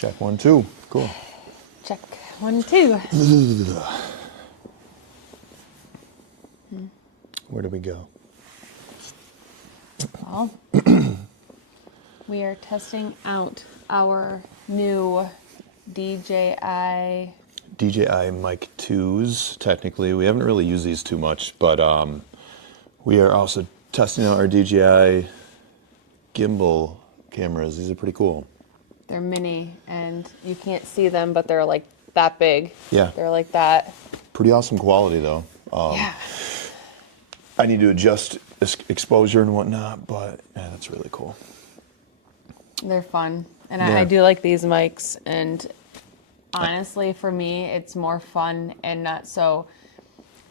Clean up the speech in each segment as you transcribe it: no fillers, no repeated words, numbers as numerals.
Check 1, 2. Cool. Check 1, 2. Where do we go? Well, we are testing out our new DJI Mic 2s, technically. We haven't really used these too much, but we are also testing out our DJI gimbal cameras. These are pretty cool. They're mini, and you can't see them, but they're like that big. Yeah. They're like that. Pretty awesome quality, though. Yeah. I need to adjust exposure and whatnot, but yeah, that's really cool. They're fun. And Yeah. I do like these mics, and honestly, for me, it's more fun and not so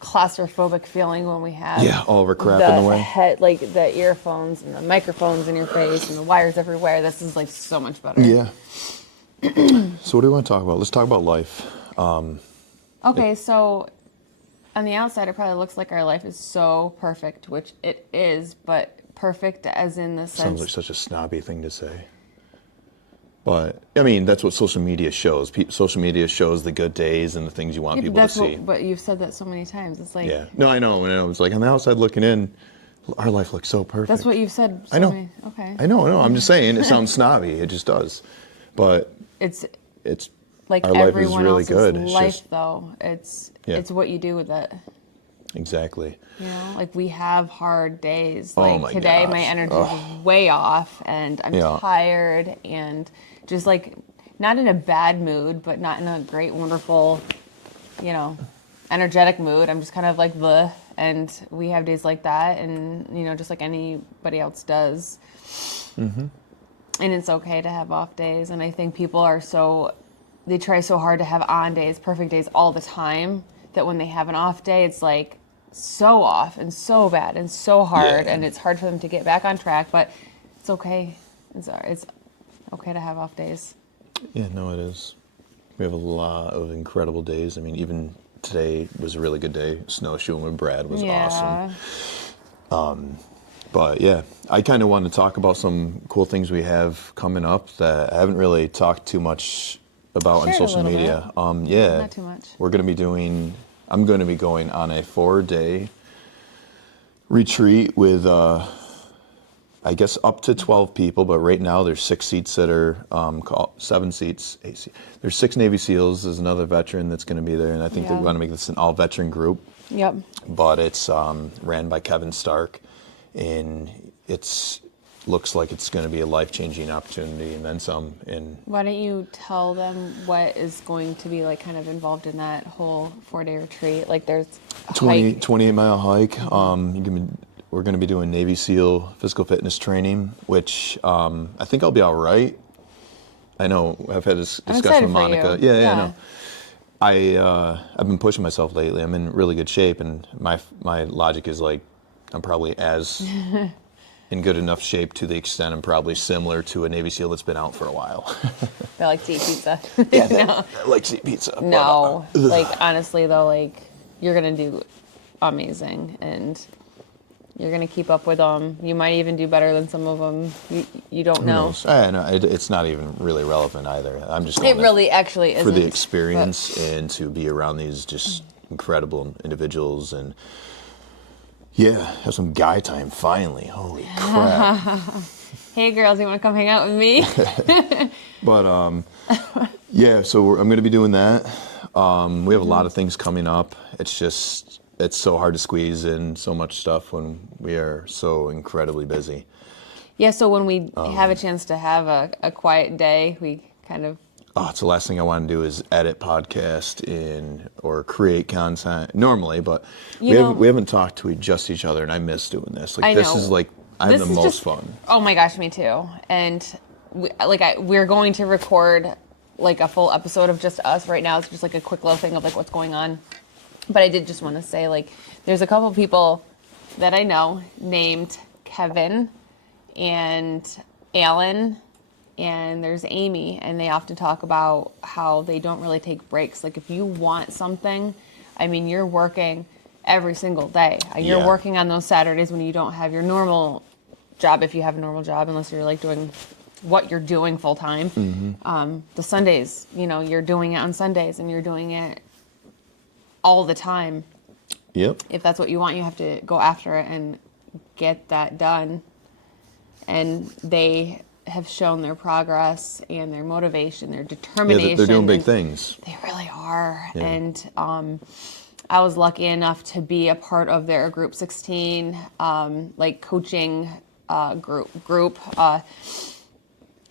claustrophobic feeling when we have All of our crap in the way. head, like the earphones and the microphones in your face and the wires everywhere. This is like so much better. Yeah. So what do we want to talk about? Let's talk about life. Okay, so on the outside, it probably looks like our life is so perfect, which it is, but perfect as in the sense. Sounds like such a snobby thing to say. But, I mean, that's what social media shows. Social media shows the good days and the things you want Yeah, people to see. but you've said that so many times. It's like. Yeah. No, I know. And I was like, on the outside looking in, our life looks so perfect. That's what you've said. So I know. Many, okay. I know. I'm just saying it sounds snobby. It just does. But It's like our life is everyone really else's good. It's life, just, though. It's Yeah. what you do with it. Exactly. You know, like we have hard days. Oh Like my today, gosh. my energy is way off, and I'm Yeah. tired, and just like not in a bad mood, but not in a great, wonderful, energetic mood. I'm just kind of like bleh. And we have days like that, and just like anybody else does. Mm-hmm. And it's okay to have off days. And I think people they try so hard to have on days, perfect days all the time, that when they have an off day, it's like so off and so bad and so hard, Yeah. and it's hard for them to get back on track. But it's okay. It's okay to have off days. Yeah, no, it is. We have a lot of incredible days. I mean, even today was a really good day. Snowshoeing with Brad was awesome. But yeah, I kind of want to talk about some cool things we have coming up that I haven't really talked too much about on Shared a social little media. Not too much. I'm going to be going on a 4-day retreat with, I guess up to 12 people, but right now there's 6 seats that are 7 seats. There's 6 Navy SEALs. There's another veteran that's going to be there, and I think they're Yeah. going to make this an all-veteran group. Yep. But it's ran by Kevin Stark, and looks like it's going to be a life-changing opportunity, and then some. And Why don't you tell them what is going to be like kind of involved in that whole 4-day retreat? Like there's a 28-mile hike. We're going to be doing Navy SEAL physical fitness training, which I think I'll be all right. I know I've had this I'm discussion excited with for Monica. you. Yeah, I know. I've been pushing myself lately. I'm in really good shape, and my logic is like I'm probably as in good enough shape to the extent I'm probably similar to a Navy SEAL that's been out for a while. They like to eat pizza. I like to eat pizza. but, No, like honestly though, like you're gonna do amazing, and you're gonna keep up with them. You might even do better than some of them. You don't know. No, it's not even really relevant either. I'm just It going really actually isn't. for the experience and to be around these just incredible individuals and have some guy time finally. Holy crap. Hey girls, you want to come hang out with me? But so I'm going to be doing that. We have a lot of things coming up. It's so hard to squeeze in so much stuff when we are so incredibly busy. Yeah, so when we have a chance to have a quiet day, we kind of. It's the last thing I want to do is edit podcast or create content normally, but we haven't talked to just each other, and I miss doing this. Like I this know. is like I have the most fun. Oh my gosh, me too. And we're going to record like a full episode of just us right now. It's just like a quick little thing of like what's going on. But I did just want to say like there's a couple people that I know named Kevin and Alan. And there's Amy, and they often talk about how they don't really take breaks. Like if you want something, I mean, you're working every single day. You're working on those Saturdays when you don't have your normal job, if you have a normal job, unless you're like doing what you're doing full time. The Sundays, you're doing it on Sundays and you're doing it all the time. Yep. If that's what you want, you have to go after it and get that done. And they have shown their progress and their motivation, their determination. Yeah, they're doing big things. They really are. Yeah. And I was lucky enough to be a part of their Group 16 like coaching group.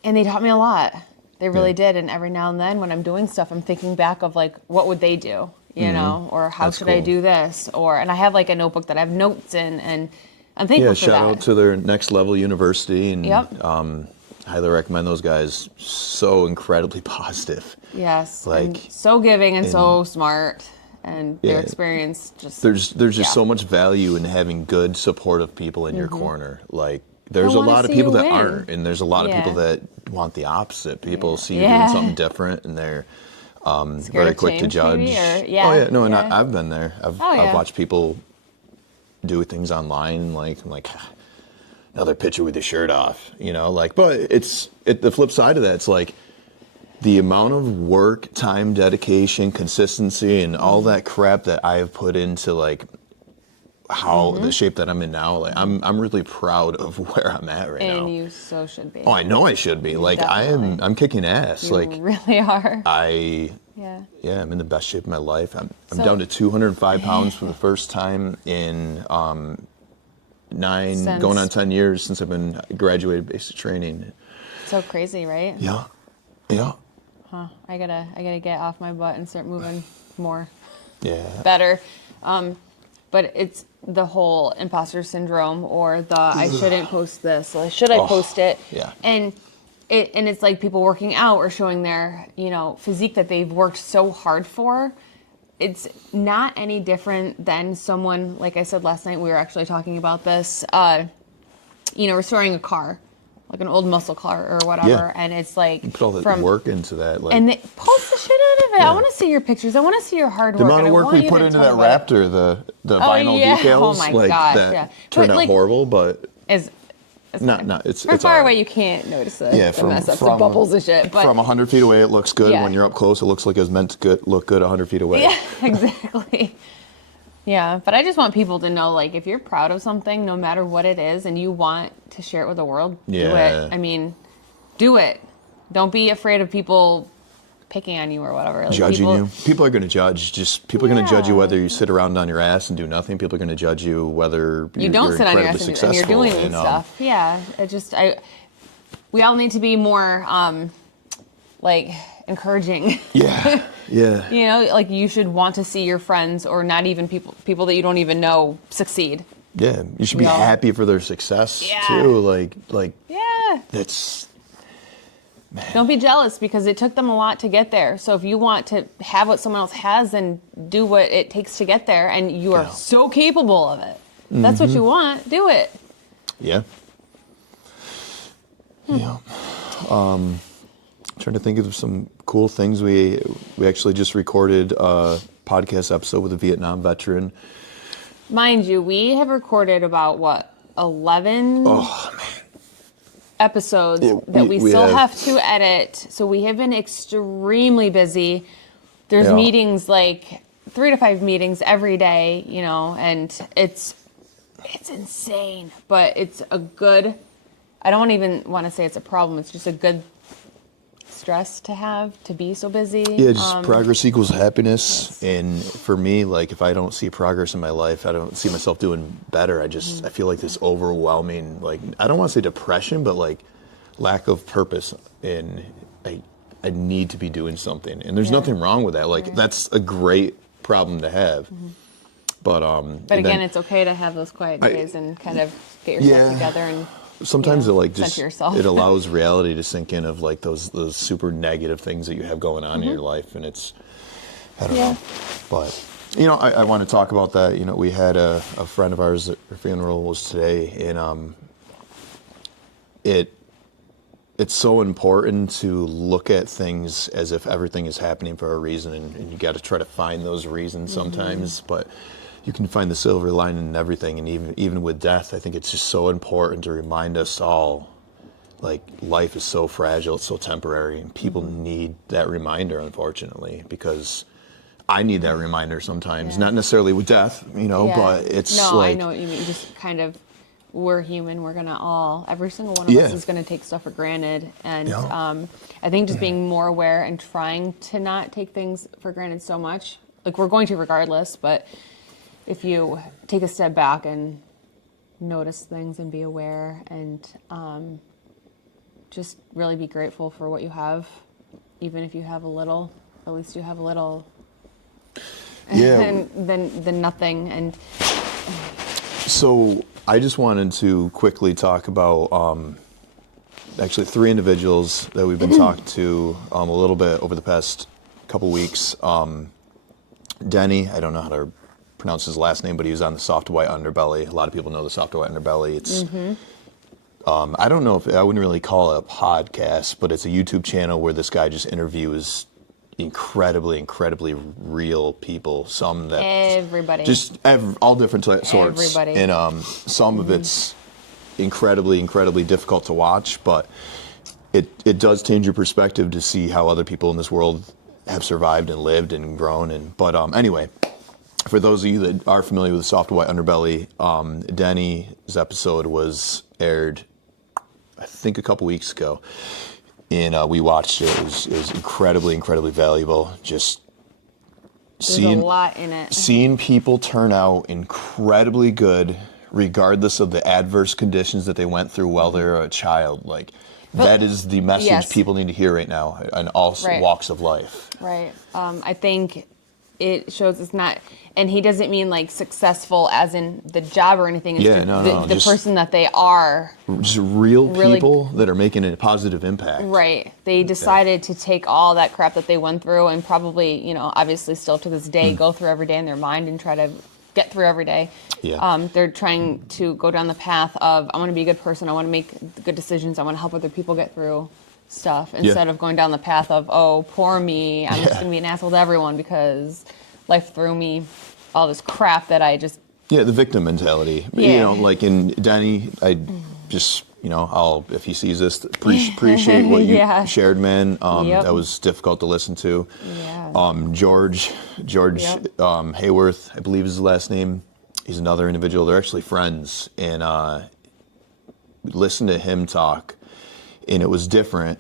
And they taught me a lot. They really did. And every now and then when I'm doing stuff, I'm thinking back of like, what would they do? You know, or how That's should I cool. do this? And I have like a notebook that I have notes in, and I'm thankful for Shout that. out to their Next Level University, and Yep. Highly recommend those guys. So incredibly positive. Yes. Like- and so giving and so smart, and their Yeah. experience just. There's just Yeah. so much value in having good, supportive people in your corner. Like there's a wanna lot of see people you that win. aren't, and there's a lot of people Yeah. that want the opposite. People see you Yeah. doing something different, and they're Scared very of quick to change, judge. maybe, or- Oh yeah, no, and yeah. I've been there. I've yeah. watched people do things online, like I'm like, another picture with your shirt off, But the flip side of that. It's like the amount of work, time, dedication, consistency, and all that crap that I have put into like how the shape that I'm in now. Like I'm really proud of where I'm at right now. And you so should be. Oh, I know I should be. Like Definitely. I'm kicking ass. You Like really are. yeah, I'm in the best shape of my life. I'm So- down to 205 pounds for the first time in going on 10 years since I've been graduated basic training. So crazy, right? Yeah. Huh. I gotta get off my butt and start moving more. Yeah. Better. But it's the whole imposter syndrome, or the I shouldn't post this, or should I post it? yeah. And it's like people working out or showing their, physique that they've worked so hard for. It's not any different than someone, like I said last night, we were actually talking about this, restoring a car, like an old muscle car or whatever. Yeah. And it's like Put all that work into that. Like and they post the shit out of it. I want to see your pictures. I want to see your hard the work. amount and of I work want we you put to into talk that about it. Raptor, the vinyl yeah. decals, Oh my like gosh, that yeah. turned But, out like, horrible, but It's it's from it's far all away right. you can't notice the, Yeah, the mess ups, the bubbles and shit. But from 100 feet away, it looks good. Yeah. When you're up close, it looks like it's meant to look good 100 feet away. yeah, exactly. Yeah, but I just want people to know, like, if you're proud of something, no matter what it is, and you want to share it with the world, do Yeah. it. I mean, do it. Don't be afraid of people picking on you or whatever. Like, Judging people, you. People are going to judge. People are going to judge you Yeah. whether you sit around on your ass and do nothing. People are going to judge you whether You don't you're sit on your incredibly ass and you're successful. doing stuff. Yeah, we all need to be more like encouraging. Yeah, yeah. Like you should want to see your friends, or not even people that you don't even know, succeed. Yeah, you should be We all- happy for their success Yeah. too. Like Yeah. that's Don't be jealous, because it took them a lot to get there. So if you want to have what someone else has, then do what it takes to get there, and you are Yeah. so capable of it. If that's what you want, do it. yeah. Yeah. Trying to think of some cool things. We actually just recorded a podcast episode with a Vietnam veteran. Mind you, we have recorded about 11 episodes Yeah, that we we still have. have to edit. So we have been extremely busy. There's Yeah. meetings, like 3 to 5 meetings every day, and it's insane, but it's a good, I don't even want to say it's a problem. It's just a good stress to have, to be so busy. Yeah, just progress equals happiness. And for me, like if I don't see progress in my life, I don't see myself doing better. I feel like this overwhelming, like I don't want to say depression, but like lack of purpose. And I need to be doing something. And there's nothing wrong with that. Like that's a great problem to have. But But again, it's okay to have those quiet days and kind of get yourself together and sometimes it like center just yourself. it allows reality to sink in of like those super negative things that you have going on in your life, and it's I don't know. But I want to talk about that. We had a friend of ours, her funeral was today, and it's so important to look at things as if everything is happening for a reason, and you got to try to find those reasons sometimes, but you can find the silver lining in everything. And even with death, I think it's just so important to remind us all like life is so fragile, it's so temporary, and people need that reminder, unfortunately, because I need that reminder sometimes. Yeah. Not necessarily with death, Yeah. but it's no, like, I know what you mean. Just kind of, we're human. We're gonna every single one of us Yeah. is gonna take stuff for granted, and Yeah. I think just being more aware and trying to not take things for granted so much. Like we're going to regardless, but if you take a step back and notice things and be aware and just really be grateful for what you have, even if you have a little, at least you have a little. Yeah. than nothing. And So I just wanted to quickly talk about actually 3 individuals that we've been talking to a little bit over the past couple weeks. Denny, I don't know how to pronounce his last name, but he was on the Soft White Underbelly. A lot of people know the Soft White Underbelly. It's I don't know if I wouldn't really call it a podcast, but it's a YouTube channel where this guy just interviews incredibly real people. Some that everybody, all different sorts. Everybody. And some of it's incredibly difficult to watch, but it does change your perspective to see how other people in this world have survived and lived and grown. But anyway, for those of you that are familiar with the Soft White Underbelly, Denny's episode was aired, I think, a couple weeks ago. And we watched it. It was incredibly valuable. Just there's a lot in it. seeing people turn out incredibly good, regardless of the adverse conditions that they went through while they were a child. Like, that is the message yes. people need to hear right now in all Right. walks of life. Right. I think it shows it's not, and he doesn't mean like successful as in the job or anything. It's Yeah, just no, the just- person that they are. Just real Really- people that are making a positive impact. Right. They decided to take all that crap that they went through and probably, obviously still to this day go through every day in their mind and try to get through every day. Yeah. They're trying to go down the path of, I want to be a good person. I want to make good decisions. I want to help other people get through stuff instead of going down the path of, oh, poor me. I'm just going to be an asshole to everyone because life threw me all this crap that I just. Yeah, the victim mentality. Yeah. Like in Denny, I just, I'll, if he sees this, appreciate what you Yeah. shared, man. Yep. That was difficult to listen to. Yeah. George Yep. Hayworth, I believe is his last name. He's another individual. They're actually friends. And listen to him talk. And it was different,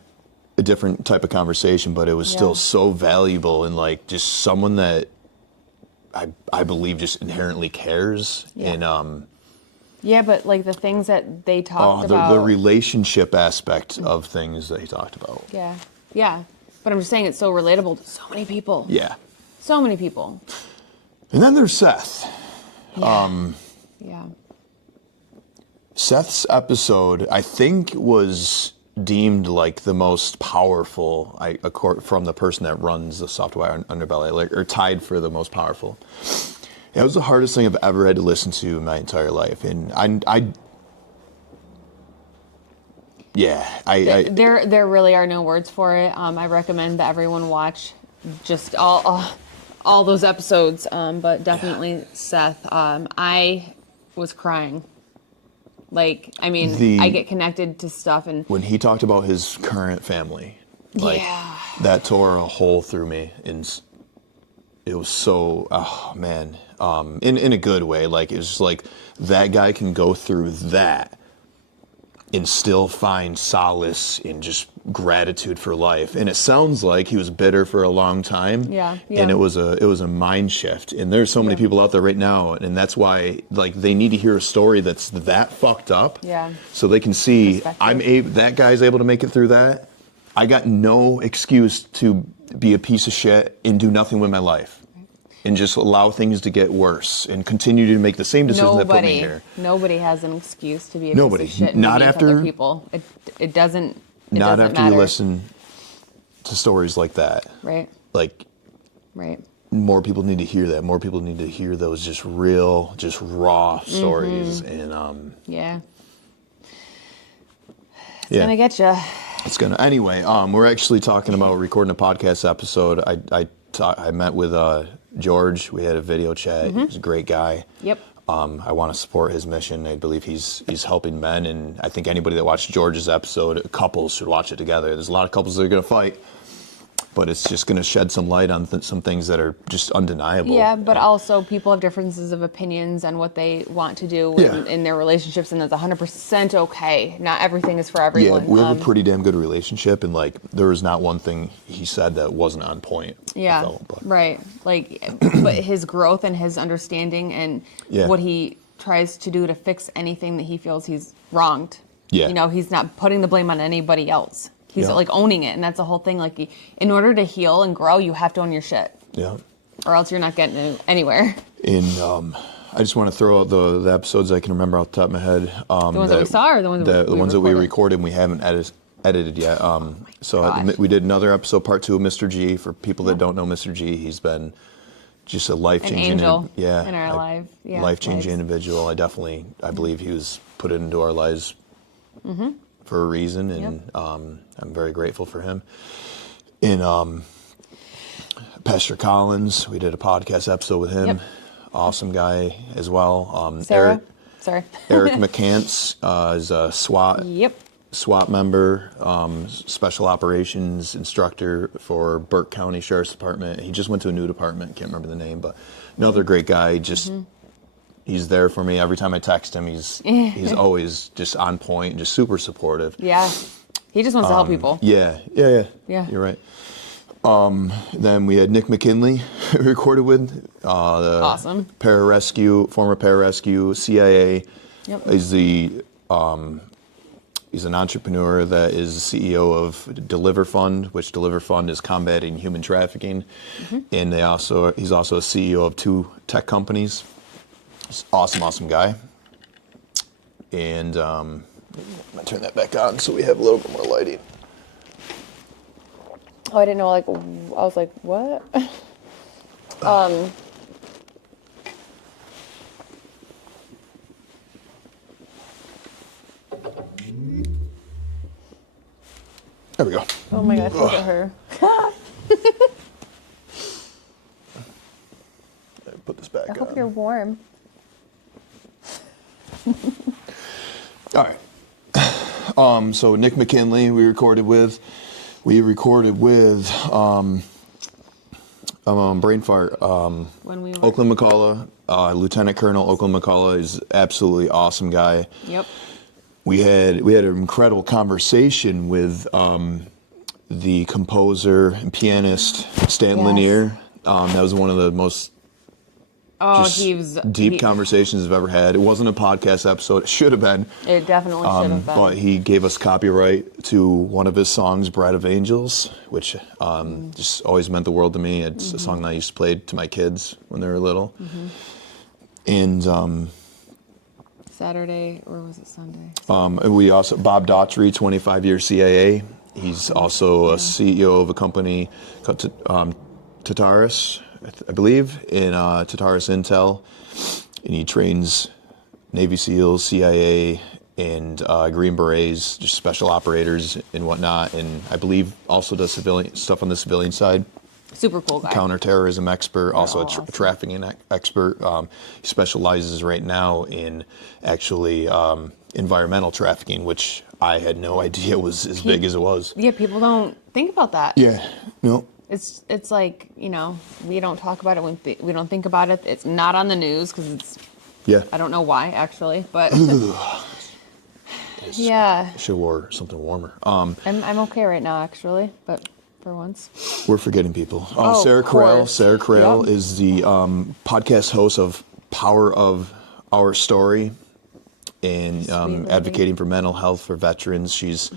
a different type of conversation, but it was still so valuable and like just someone that I believe just inherently cares. Yeah. And Yeah, but like the things that they talked the about. relationship aspect of things that he talked about. Yeah. Yeah. But I'm just saying it's so relatable to so many people. Yeah. So many people. And then there's Seth. Yeah. Seth's episode, I think, was deemed like the most powerful from the person that runs the Soft White Underbelly, like, or tied for the most powerful. It was the hardest thing I've ever had to listen to in my entire life, and There really are no words for it. I recommend that everyone watch just all those episodes, but definitely Seth. I was crying. Like, I mean, I get connected to stuff and when he talked about his current family, like Yeah. that tore a hole through me, and it was so, oh man, in a good way. Like, it's just like that guy can go through that and still find solace in just gratitude for life. And it sounds like he was bitter for a long time. Yeah. And it was a mind shift. And there's so many people out there right now, and that's why like they need to hear a story that's that fucked up. Yeah. So they can see Perspective. that guy's able to make it through that. I got no excuse to be a piece of shit and do nothing with my life. And just allow things to get worse and continue to make the same decisions that put me here. Nobody has an excuse to be a Nobody. piece of shit and Not be mean to after- other people. It doesn't. It Not doesn't after matter. you listen to stories like that. Right. Like, Right. more people need to hear that. More people need to hear those just real, just raw stories. And Yeah. It's yeah, gonna get you. it's gonna. Anyway, we're actually talking about recording a podcast episode. I met with George. We had a video chat. He's a great guy. Yep. I want to support his mission. I believe he's helping men, and I think anybody that watched George's episode, couples should watch it together. There's a lot of couples that are going to fight, but it's just going to shed some light on some things that are just undeniable. Yeah, but also people have differences of opinions on what they want to do in their relationships, and that's 100% okay. Not everything is for everyone. Yeah, we have a pretty damn good relationship, and like there was not one thing he said that wasn't on point. Yeah, I felt, but. right. Like, but his growth and his understanding and what he tries to do to fix anything that he feels he's wronged. Yeah. You know, he's not putting the blame on anybody else. He's like owning it, and that's the whole thing. Like, in order to heal and grow, you have to own your shit. Yeah. Or else you're not getting anywhere. And I just want to throw out the episodes I can remember off the top of my head. The ones that we saw, or the ones the ones that we recorded? recorded and we haven't edited yet. We did another episode, part 2 of Mr. G. For people that don't know Mr. G, he's been just a life-changing, angel in our lives. Yeah, life-changing lives. individual. I believe he was put into our lives for a reason, and I'm very grateful for him. And Pastor Collins, we did a podcast episode with him. Yep. Awesome guy as well. Sarah? Sorry. Eric McCants is a SWAT member, special operations instructor for Burke County Sheriff's Department. He just went to a new department, can't remember the name, but another great guy. Just he's there for me every time I text him. He's always just on point, just super supportive. Yeah. He just wants to help people. Yeah. You're right. Then we had Nick McKinley recorded with. Awesome. Former pararescue, CIA. Yep. He's an entrepreneur that is the CEO of Deliver Fund, which Deliver Fund is combating human trafficking. And he's also a CEO of 2 tech companies. He's an awesome guy. And I'm going to turn that back on so we have a little bit more lighting. Oh, I didn't know, I was like, what? There we go. Oh my gosh, look at her. Put this back I hope on. you're warm. All right. So Nick McKinley, we recorded with brain fart. When we were. Oakland McCullough, Lieutenant Colonel Oakland McCullough is absolutely awesome guy. Yep. We had an incredible conversation with the composer and pianist Stan Lanier. That was one of the most deep conversations I've ever had. It wasn't a podcast episode. It should have been. It definitely should have been. But he gave us copyright to one of his songs, Bride of Angels, which just always meant the world to me. It's a song that I used to play to my kids when they were little. And Saturday, or was it Sunday? we also, Bob Daughtry, 25-year CIA. He's also a CEO of a company called Tataris, I believe, in Tataris Intel. And he trains Navy SEALs, CIA, and Green Berets, just special operators and whatnot. And I believe also does civilian stuff on the civilian side. Super cool guy. Counterterrorism expert, also awesome. a trafficking expert. He specializes right now in actually environmental trafficking, which I had no idea was as big as it was. Yeah, people don't think about that. Yeah, no. It's like, we don't talk about it we don't think about it. It's not on the news because it's. Yeah. I don't know why actually, but. Yeah. Should have wore something warmer. I'm okay right now actually, but for once. We're forgetting people. Oh, Sarah of Carell. course. Sarah Carell Yep. is the podcast host of Power of Our Story and lady. advocating for mental health for veterans. She's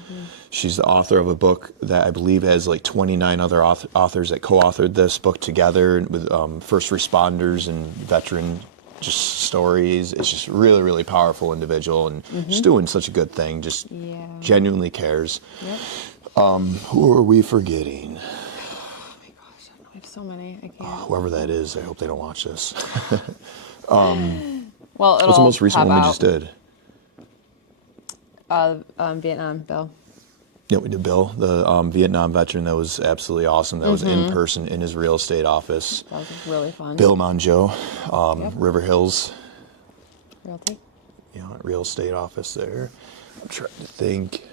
the author of a book that I believe has like 29 other authors that co-authored this book together with first responders and veteran just stories. It's just really, really powerful individual and just doing such a good thing. Just genuinely cares. Yep. Who are we forgetting? Oh my gosh, I have so many. I can't. Whoever that is, I hope they don't watch this. Well, it'll What's the most recent pop one we out. just did? Vietnam, Bill. Yeah, we did Bill, the Vietnam veteran. That was absolutely awesome. That was in person in his real estate office. That was really fun. Bill Monjo, River Hills. Realty. Yeah, real estate office there. I'm trying to think.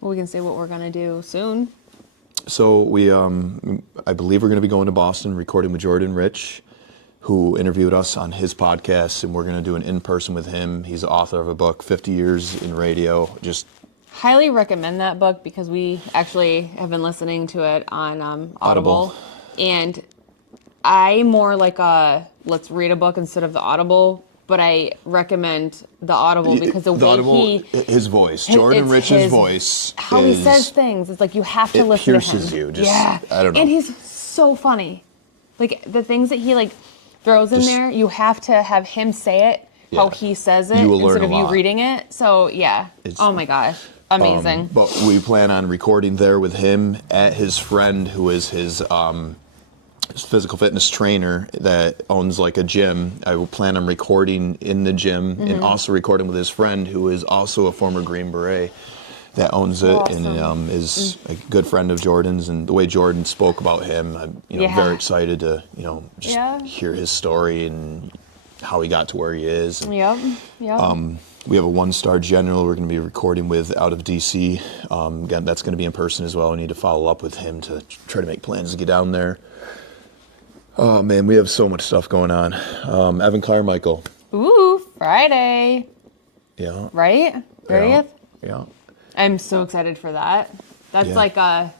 Well, we can say what we're gonna do soon. So we, I believe we're going to be going to Boston, recording with Jordan Rich, who interviewed us on his podcast, and we're going to do an in-person with him. He's the author of a book, 50 Years in Radio. Just Highly recommend that book because we actually have been listening to it on Audible. And I more like a let's read a book instead of the Audible, but I recommend the Audible because the way Audible, his voice, Jordan it's Rich's his- voice, how he says things, it's like you have to it listen to him. pierces you, just- yeah, I don't know. And he's so funny. Like the things that he like throws in Just- there, you have to have him say it how Yeah. he says it You will learn instead of a you lot. reading it. So yeah, oh my gosh, amazing. But we plan on recording there with him at his friend, who is his physical fitness trainer that owns like a gym. I will plan on recording in the gym Mm-hmm. and also recording with his friend, who is also a former Green Beret that owns it Awesome. and is a good friend of Jordan's. And the way Jordan spoke about him, I'm Yeah. very excited to just Yeah. hear his story and how he got to where he is. And, Yep. we have a one-star general we're going to be recording with out of DC. Again, that's going to be in person as well. We need to follow up with him to try to make plans to get down there. Oh, man, we have so much stuff going on. Evan Carmichael. Ooh, Friday, Yeah. right? 30th. Yeah. I'm so excited for that. That's Yeah. like a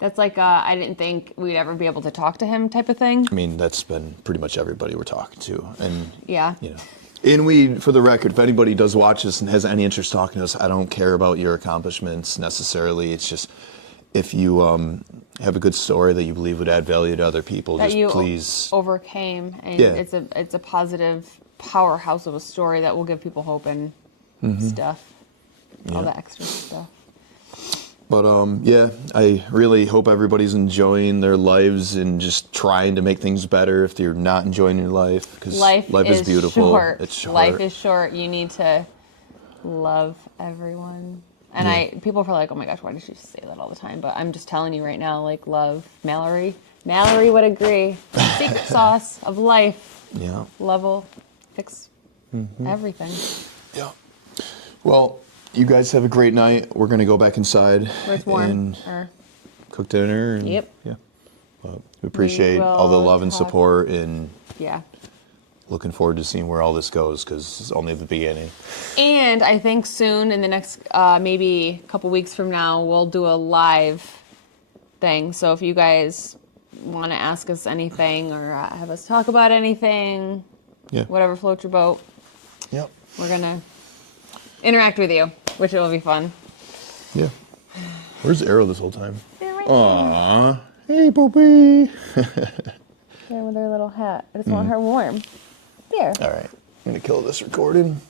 I didn't think we'd ever be able to talk to him type of thing. I mean, that's been pretty much everybody we're talking to. And, Yeah. And we, for the record, if anybody does watch this and has any interest talking to us, I don't care about your accomplishments necessarily. It's just, if you have a good story that you believe would add value to other people, That just you please. overcame, and Yeah. it's a positive powerhouse of a story that will give people hope and stuff, all Yeah. the extra stuff. But yeah, I really hope everybody's enjoying their lives and just trying to make things better if you're not enjoying your life. Because Life is beautiful. Short. It's short. Life is short. You need to love everyone. And Yeah. people are like, oh my gosh, why does she say that all the time? But I'm just telling you right now, like, love Mallory. Mallory would agree. Secret sauce of life. Yeah. Level. Fix everything. Yeah. Well, you guys have a great night. We're gonna go back inside Where it's warm. and Or, cook dinner. And, Yep. Yeah. Well, we appreciate will all the love and talk- support, and yeah. looking forward to seeing where all this goes, because it's only the beginning. And I think soon, in the next maybe a couple weeks from now, we'll do a live thing. So if you guys want to ask us anything or have us talk about anything, Yeah. whatever floats your boat, Yep. we're going to interact with you, which will be fun. Yeah. Where's Arrow this whole time? They're right Aww. Hey, Poopy. there with her little hat. I just want her warm. There. All right. I'm gonna kill this recording.